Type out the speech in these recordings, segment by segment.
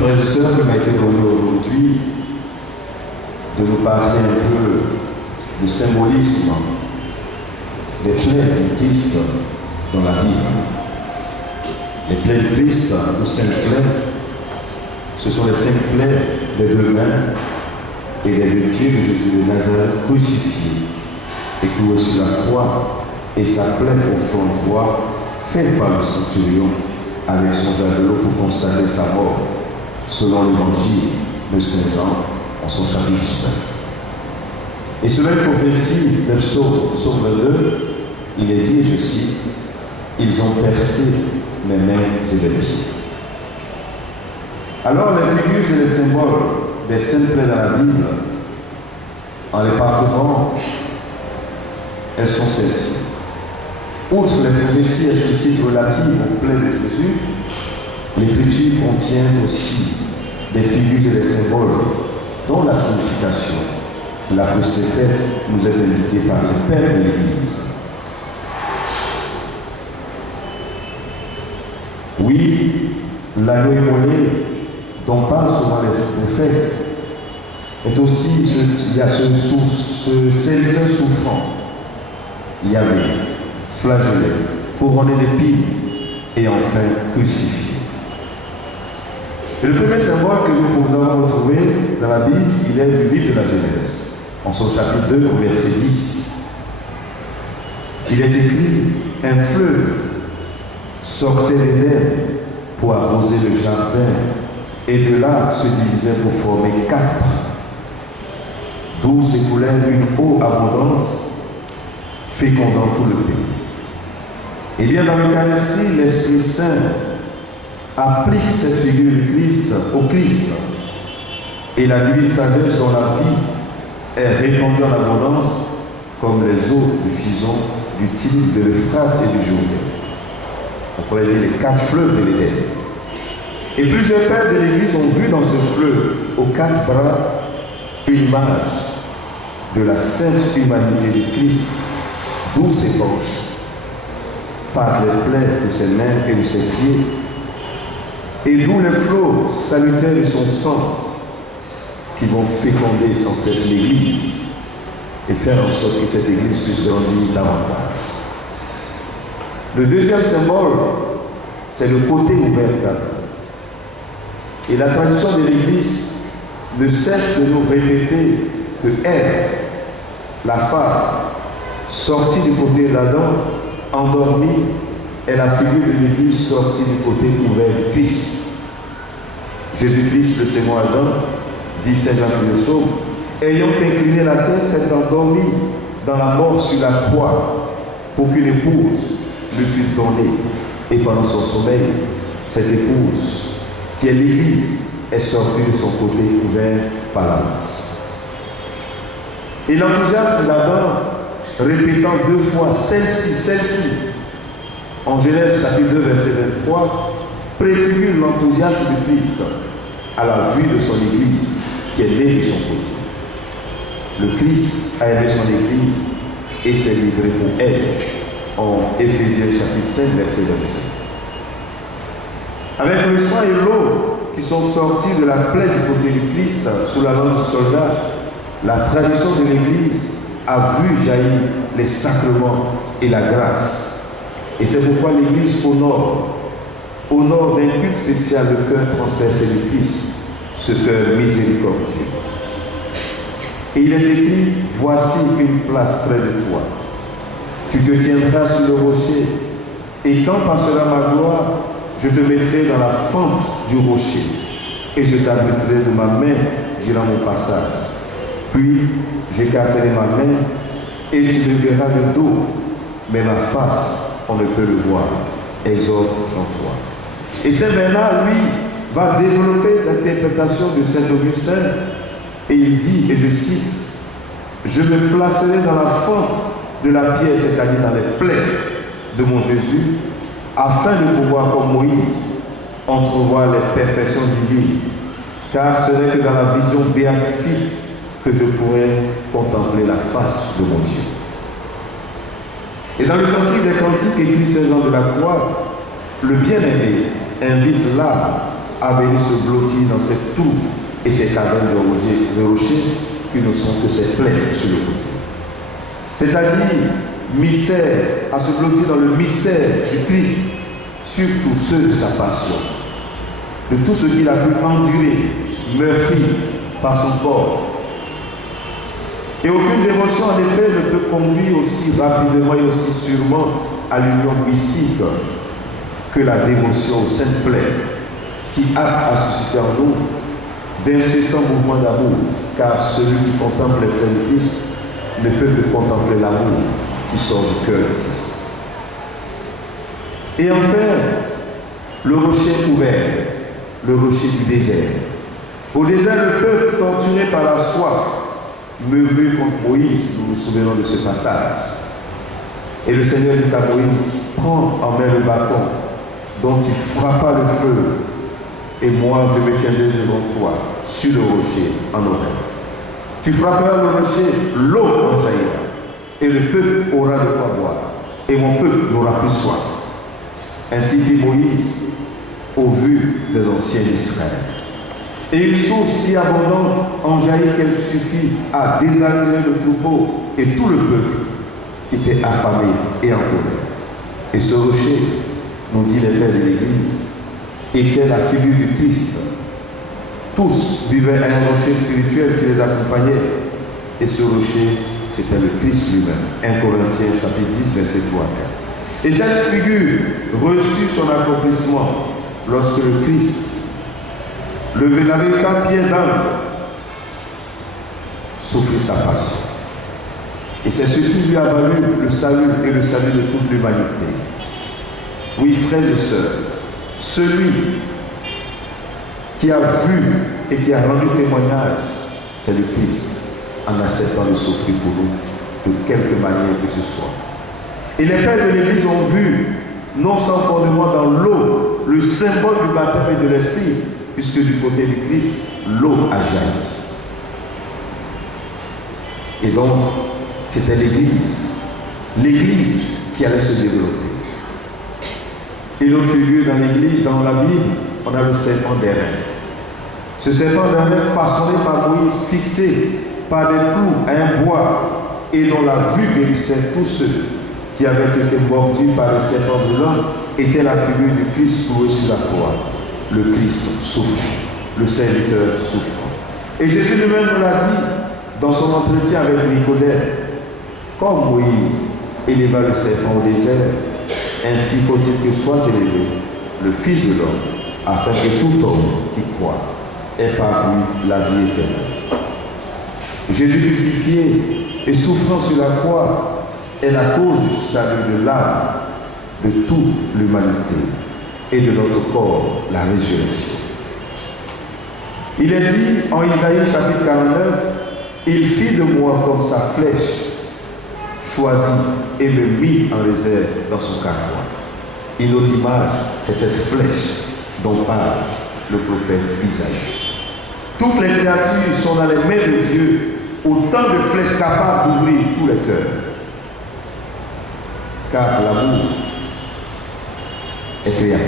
Frères et sœurs, il m'a été donné aujourd'hui de nous parler un peu du symbolisme des plaies du Christ dans la Bible. Les plaies du Christ, ou cinq plaies, ce sont les cinq plaies des deux mains et des deux pieds de Jésus de Nazareth crucifié et cloué sur la croix, et sa plaie au fond de croix, faite par le centurion avec son javelot pour constater sa mort, selon l'évangile de Saint Jean en son chapitre 5. Et selon une prophétie de psaume 22, il est dit, je cite, « Ils ont percé mes mains et mes pieds ». Alors les figures et les symboles des saintes plaies dans la Bible, en les parcourant, elles sont celles-ci. Outre les prophéties explicites relatives aux plaies de Jésus, l'Écriture contient aussi des figures et des symboles dont la signification la plus secrète nous est indiquée par les pères de l'Église. Oui, l'agneau immolé dont parlent souvent les prophètes est aussi, il y a ce Seigneur souffrant, Yahvé, flagellé, couronné d'épines et enfin crucifié. Et le premier symbole que nous pouvons retrouver dans la Bible, il est du livre de la Genèse, en son chapitre 2, au verset 10. Il est écrit, un fleuve sortait d'Éden pour arroser le jardin, et de là se divisait pour former quatre, d'où s'écoulait une eau abondante, fécondant tout le pays. Et bien dans l'Eucharistie, l'Esprit Saint applique cette figure du Christ au Christ, et la divine sagesse dont la vie est répandue en abondance comme les eaux du Fison, du Tigre, de l'Euphrate et du Jourdain. On pourrait dire les quatre fleuves de l'Éden. Et plusieurs pères de l'Église ont vu dans ce fleuve, aux quatre bras, une image de la sainte humanité du Christ, d'où s'épanche par les plaies de ses mains et de ses pieds, et d'où les flots salutaires de son sang qui vont féconder sans cesse l'Église et faire en sorte que cette Église puisse grandir davantage. Le deuxième symbole, c'est le côté ouvert d'Adam. Et la tradition de l'Église ne cesse de nous répéter que Ève, la femme, sortie du côté d'Adam, endormie, est la figure de l'Église sortie du côté ouvert de Christ. Jésus-Christ, le second Adam, dit Saint Jean Chrysostome, ayant incliné la tête, s'est endormi dans la mort sur la croix pour qu'une épouse lui fût donnée. Et pendant son sommeil, cette épouse, qui est l'Église, est sortie de son côté ouvert par la grâce. Et l'enthousiasme d'Adam, répétant deux fois celle-ci, en Genèse chapitre 2, verset 23, préfigure l'enthousiasme du Christ à la vue de son Église qui est née de son côté. Le Christ a aimé son Église et s'est livré pour elle en Éphésiens chapitre 5, verset 26. Avec le sang et l'eau qui sont sortis de la plaie du côté du Christ sous la lance du soldat, la tradition de l'Église a vu jaillir les sacrements et la grâce. Et c'est pourquoi l'Église honore d'un culte spécial le cœur transversé du Christ, ce cœur miséricordieux. Et il est écrit, voici une place près de toi. Tu te tiendras sur le rocher, et quand passera ma gloire, je te mettrai dans la fente du rocher, et je t'abriterai de ma main durant mon passage. Puis j'écarterai ma main, et tu me verras de dos, mais ma face, on ne peut le voir. Exode 33. Et Saint Bernard, lui, va développer l'interprétation de Saint Augustin, et il dit, et je cite, « Je me placerai dans la fente de la pierre, c'est-à-dire dans les plaies de mon Jésus, afin de pouvoir, comme Moïse, entrevoir les perfections divines, car ce n'est que dans la vision béatifique que je pourrai contempler la face de mon Dieu. » Et dans le Cantique des Cantiques écrit Saint Jean de la Croix, le bien-aimé invite l'âme à venir se blottir dans cette tour et ces cavernes de rochers qui ne sont que ces plaies sur le côté. C'est-à-dire, mystère, à se blottir dans le mystère du Christ, surtout ceux de sa passion, de tout ce qu'il a pu endurer, meurtri par son corps. Et aucune dévotion, en effet, ne peut conduire aussi rapidement et aussi sûrement à l'union mystique que la dévotion aux saintes plaies, si apte à susciter en nous d'incessants mouvements d'amour, car celui qui contemple les plaies de Christ ne peut que contempler l'amour qui sort du cœur de Christ. Et enfin, le rocher ouvert, le rocher du désert. Au désert, le peuple, torturé par la soif, murmure contre Moïse, nous nous souvenons de ce passage. Et le Seigneur dit à Moïse, prends en main le bâton dont tu frappas le feu, et moi je me tiendrai devant toi, sur le rocher, en honneur. Tu frapperas le rocher, l'eau en jaillira, et le peuple aura de quoi boire, et mon peuple n'aura plus soif. Ainsi dit Moïse, au vu des anciens d'Israël. Et une source si abondante en jaillit qu'elle suffit à désaltérer le troupeau, et tout le peuple était affamé et en colère. Et ce rocher, nous dit les pères de l'Église, était la figure du Christ. Tous buvaient un rocher spirituel qui les accompagnait. Et ce rocher, c'était le Christ lui-même. 1 Corinthiens chapitre 10, verset 3 à 4. Et cette figure reçut son accomplissement lorsque le Christ, le véritable pied d'âme, souffrit sa passion. Et c'est ce qui lui a valu le salut et le salut de toute l'humanité. Oui, frères et sœurs, celui qui a vu et qui a rendu témoignage, c'est le Christ, en acceptant de souffrir pour nous, de quelque manière que ce soit. Et les pères de l'Église ont vu, non sans fondement dans l'eau, le symbole du baptême et de l'Esprit, puisque du côté du Christ, l'eau a jailli. Et donc, c'était l'Église qui allait se développer. Et l'autre figure dans l'Église, dans la Bible, on a le serpent d'airain. Ce serpent d'airain façonné par Moïse, fixé par des clous à un bois, et dont la vue guérissait tous ceux qui avaient été mordus par le serpent brûlant, était la figure du Christ cloué sur la croix. Le Christ souffre, le serviteur souffre. Et Jésus lui-même nous l'a dit dans son entretien avec Nicodème. Comme Moïse éleva le serpent au désert, ainsi faut-il que soit élevé le Fils de l'homme, afin que tout homme qui croit ait par lui la vie éternelle. Jésus crucifié et souffrant sur la croix est la cause du salut de l'âme de toute l'humanité et de notre corps, la résurrection. Il est dit en Isaïe chapitre 49, il fit de moi comme sa flèche, choisie et me mit en réserve dans son carquois. Et notre image, c'est cette flèche dont parle le prophète Isaïe. Toutes les créatures sont dans les mains de Dieu, autant de flèches capables d'ouvrir tous les cœurs. Car l'amour est créateur.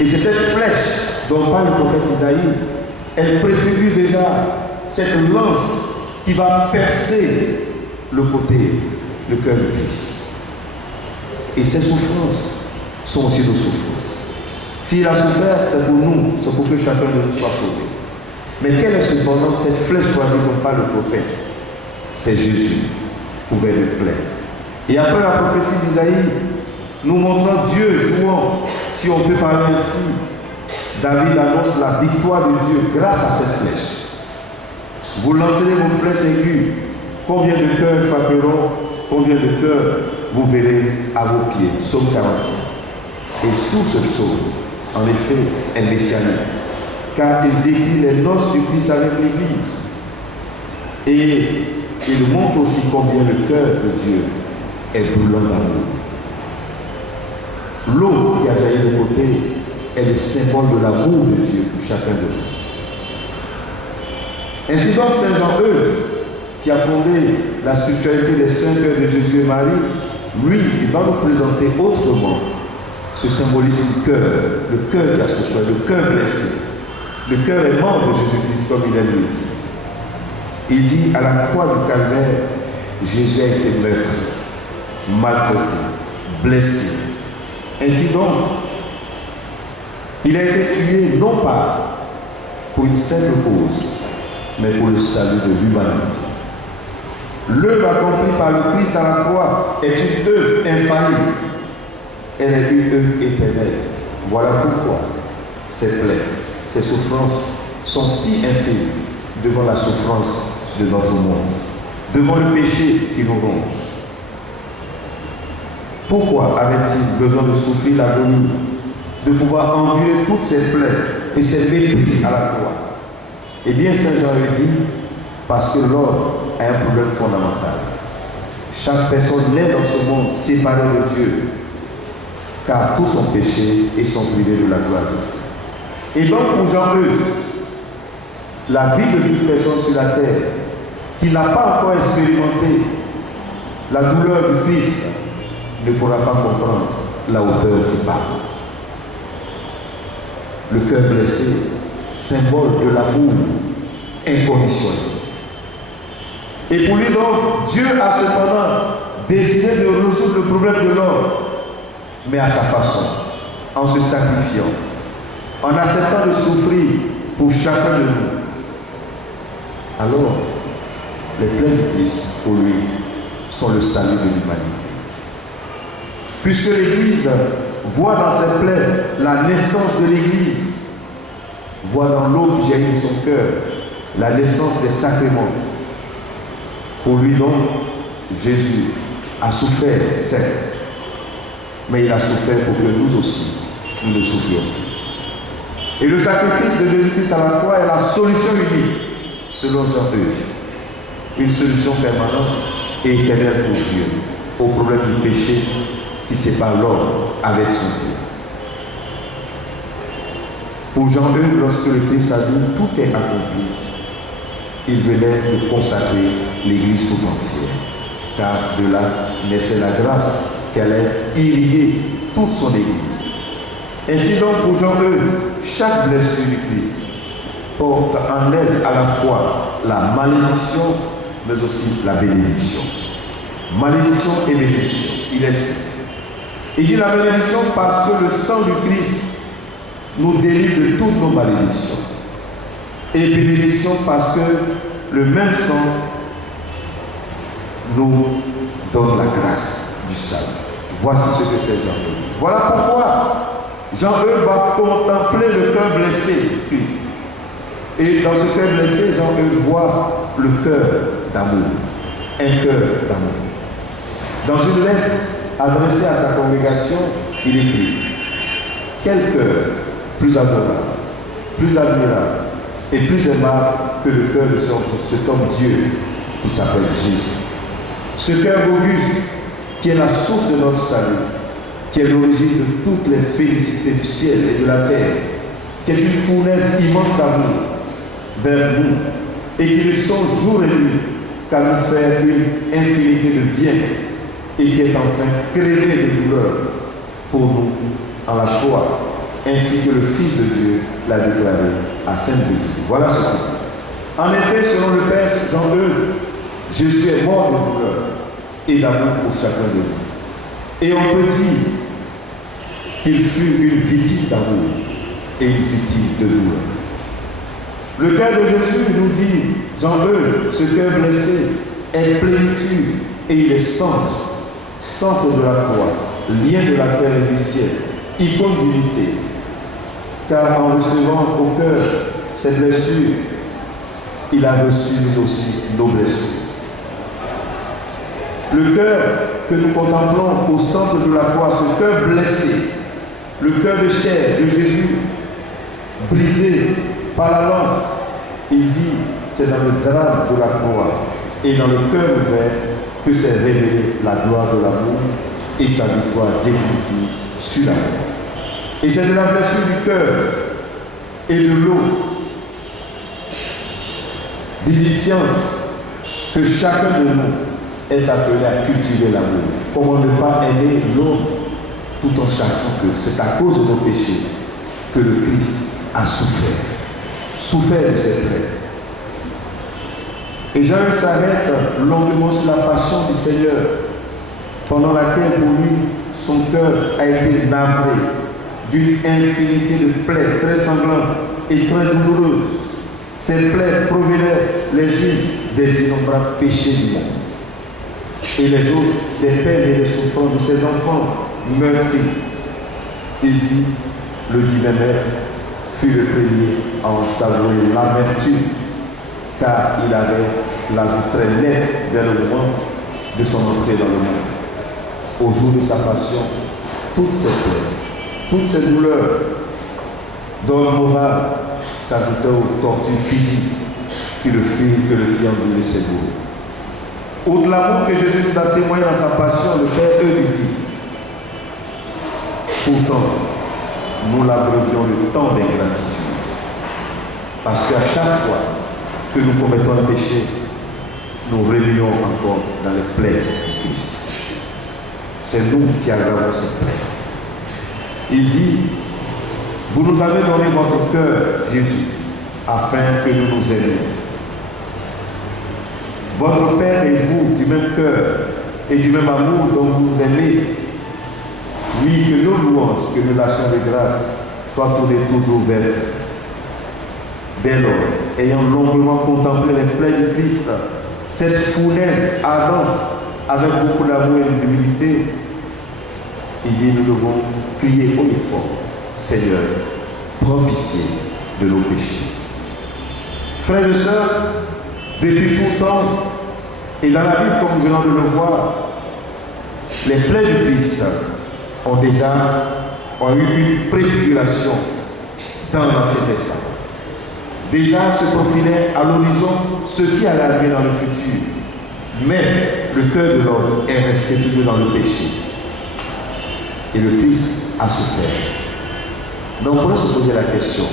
Et c'est cette flèche dont parle le prophète Isaïe. Elle préfigure déjà cette lance qui va percer le côté, le cœur de Christ. Et ces souffrances sont aussi nos souffrances. S'il a souffert, c'est pour nous, c'est pour que chacun de nous soit sauvé. Mais quelle est cependant cette flèche choisie dont parle le prophète? C'est Jésus, couvert de plaies. Et après la prophétie d'Isaïe, nous montrant Dieu jouant, si on peut parler ainsi, David annonce la victoire de Dieu grâce à cette flèche. Vous lancerez vos flèches aiguës. Combien de cœurs frapperont, combien de cœurs vous verrez à vos pieds. Psaume 45. Et sous ce psaume, en effet, est messianique, car il décrit les noces du Christ avec l'Église. Et il montre aussi combien le cœur de Dieu est brûlant d'amour. L'eau qui a jailli de côté est le symbole de l'amour de Dieu pour chacun de nous. Ainsi donc, Saint Jean-Eudes, qui a fondé la spiritualité des saints cœurs de Jésus et Marie, lui, il va nous présenter autrement ce symbolise le cœur qui a souffert, le cœur blessé. Le cœur est mort de Jésus-Christ, comme il a lui dit. Il dit, à la croix du calvaire, Jésus a été meurtri, maltraité, blessé. Ainsi donc, il a été tué non pas pour une simple cause, mais pour le salut de l'humanité. L'œuvre accomplie par le Christ à la croix est une œuvre infaillible. Elle est une œuvre éternelle. Voilà pourquoi ses plaies, ses souffrances sont si infimes devant la souffrance de notre monde, devant le péché qui nous ronge. Pourquoi avait-il besoin de souffrir l'agonie, de pouvoir endurer toutes ses plaies et ses mépris à la croix? Eh bien, Saint Jean le dit, parce que l'homme a un problème fondamental. Chaque personne naît dans ce monde séparée de Dieu, car tous sont péchés et sont privés de la gloire de Dieu. Et donc, pour Jean-Eudes, la vie de toute personne sur la terre qui n'a pas encore expérimenté la douleur du Christ ne pourra pas comprendre la hauteur du pas. Le cœur blessé, symbole de l'amour inconditionnel. Et pour lui donc, Dieu a cependant décidé de résoudre le problème de l'homme, mais à sa façon, en se sacrifiant, en acceptant de souffrir pour chacun de nous. Alors, les plaies du Christ, pour lui, sont le salut de l'humanité. Puisque l'Église voit dans ses plaies la naissance de l'Église, voit dans l'eau qui jaillit de son cœur la naissance des sacrements. Pour lui donc, Jésus a souffert, certes, mais il a souffert pour que nous aussi, nous le souffrions. Et le sacrifice de Jésus-Christ à la croix est la solution unique, selon Jean-Eudes. Une solution permanente et éternelle pour Dieu, au problème du péché qui sépare l'homme avec son Dieu. Pour Jean-Eudes, lorsque le Christ a dit tout est accompli, il venait de consacrer l'Église tout entière, car de là naissait la grâce qui allait irriguer toute son Église. Ainsi donc, pour Jean-Eudes, chaque blessure du Christ porte en elle à la fois la malédiction, mais aussi la bénédiction. Malédiction et bénédiction, il est. Il dit la bénédiction parce que le sang du Christ nous délivre de toutes nos malédictions. Et bénédiction parce que le même sang nous donne la grâce du salut. Voici ce que c'est Jean-Eudes. Voilà pourquoi Jean-Eudes va contempler le cœur blessé du Christ. Et dans ce cœur blessé, Jean-Eudes voit le cœur d'amour. Un cœur d'amour. Dans une lettre adressée à sa congrégation, il écrit: quel cœur plus adorable, plus admirable et plus aimable que le cœur de cet homme Dieu qui s'appelle Jésus. Ce cœur auguste qui est la source de notre salut, qui est l'origine de toutes les félicités du ciel et de la terre, qui est une fournaise immense d'amour vers nous et qui nous songe jour et nuit qu'à nous faire une infinité de biens et qui est enfin créé de douleur pour nous en la foi, ainsi que le Fils de Dieu l'a déclaré à Sainte-Bénédicte. Voilà ce que. En effet, selon le Père Jean-Eudes, Jésus est mort de douleur et d'amour pour chacun de nous. Et on peut dire qu'il fut une victime d'amour et une victime de douleur. Le cœur de Jésus nous dit, Jean-Eudes, ce cœur blessé est plénitude et il est centre de la croix, lien de la terre et du ciel, icône d'unité. Car en recevant au cœur ces blessures, il a reçu aussi nos blessures. Le cœur que nous contemplons au centre de la croix, ce cœur blessé, le cœur de chair de Jésus, brisé par la lance, il dit, c'est dans le drame de la croix et dans le cœur ouvert que s'est révélée la gloire de l'amour et sa victoire définitive sur la croix. Et c'est de la blessure du cœur et de l'eau vivifiante que chacun de nous est appelé à cultiver l'amour. Comment ne pas aimer l'homme tout en sachant que c'est à cause de nos péchés que le Christ a souffert de ses plaies. Et Jean s'arrête longuement sur la passion du Seigneur, pendant laquelle pour lui, son cœur a été navré d'une infinité de plaies très sanglantes et très douloureuses. Ces plaies provenaient les unes des innombrables péchés du monde, et les autres des peines et des souffrances de ses enfants meurtris. Il dit, le divin maître fut le premier à en savourer l'amertume, car il avait la vue très nette vers le moment de son entrée dans le monde. Au jour de sa passion, toutes ces plaies, toutes ces douleurs d'ordre moral s'ajoutaient aux tortures physiques que le fit endurer ses douleurs. Au-delà de l'amour que Jésus nous a témoigné dans sa passion, le Père lui dit, pourtant, nous l'abrévions le temps d'ingratitude. Parce qu'à chaque fois que nous commettons un péché, nous revenons encore dans les plaies du Christ. C'est nous qui aggravons ces plaies. Il dit, vous nous avez donné votre cœur, Jésus, afin que nous nous aimions. Votre Père et vous, du même cœur et du même amour dont vous vous aimez. Oui, que nos louanges, que nos actions de grâce soient tournées toujours vers vous. Dès lors, ayant longuement contemplé les plaies du Christ, cette fournaise ardente, avec beaucoup d'amour et d'humilité, il dit, nous devons crier haut et fort, Seigneur, prends pitié de nos péchés. Frères et sœurs, depuis tout temps, et dans la Bible, comme nous venons de le voir, les plaies du Christ ont eu une préfiguration dans l'Ancien Testament. Déjà se profilait à l'horizon ce qui allait arriver dans le futur. Mais le cœur de l'homme est resté toujours dans le péché. Et le Christ a souffert. Donc on peut se poser la question,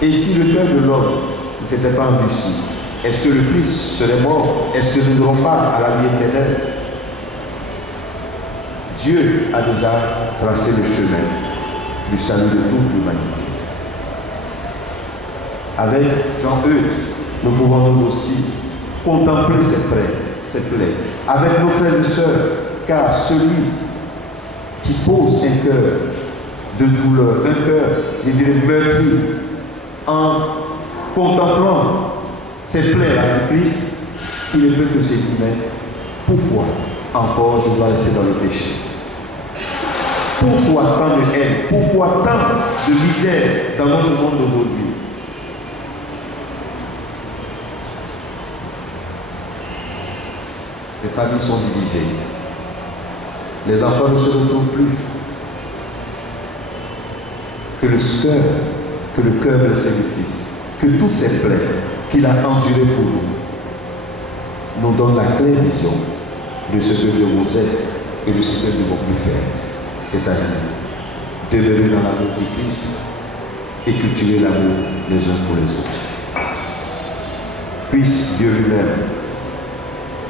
et si le cœur de l'homme ne s'était pas endurci, est-ce que le Christ serait mort? Est-ce que nous n'aurons pas à la vie éternelle? Dieu a déjà tracé le chemin du salut de toute l'humanité. Avec Jean-Eudes, nous pouvons nous aussi contempler ces plaies, avec nos frères et sœurs, car celui qui pose un cœur de douleur, un cœur, je dirais, meurtri, en contemplant ces plaies à Christ, il ne peut que se dire, pourquoi encore je dois rester dans le péché? Pourquoi tant de haine? Pourquoi tant de misère dans notre monde d'aujourd'hui? Les familles sont divisées. Les enfants ne se retrouvent plus. Que le cœur de Saint-Christ, que toutes ces plaies qu'il a endurées pour nous donne la claire vision de ce que nous devons être et de ce que nous devons plus faire. C'est-à-dire demeurer dans l'amour du Christ et cultiver l'amour les uns pour les autres. Puisse Dieu lui-même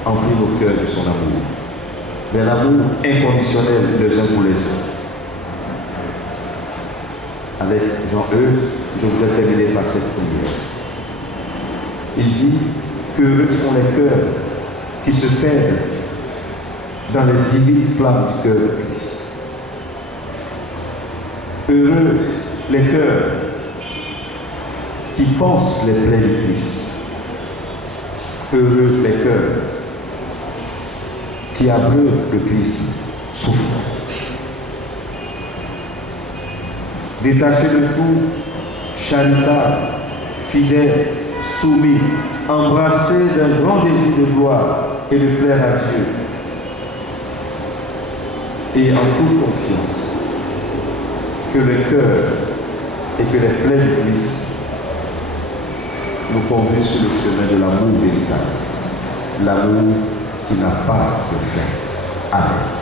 emplir nos cœurs de son amour, d'un amour inconditionnel les uns pour les autres. Avec Jean-Eudes, je voudrais terminer par cette prière. Il dit que heureux sont les cœurs qui se perdent dans les divines flammes du cœur de Christ. Heureux les cœurs qui pensent les plaies du Christ. Heureux les cœurs qui abreuvent le Christ souffrant. Détaché de tout, charitable, fidèle, soumis, embrassé d'un grand désir de gloire et de plaire à Dieu. Et en toute confiance, que le cœur et que les plaies du Christ nous conduisent sur le chemin de l'amour véritable, l'amour qui n'a pas de fin. Amen.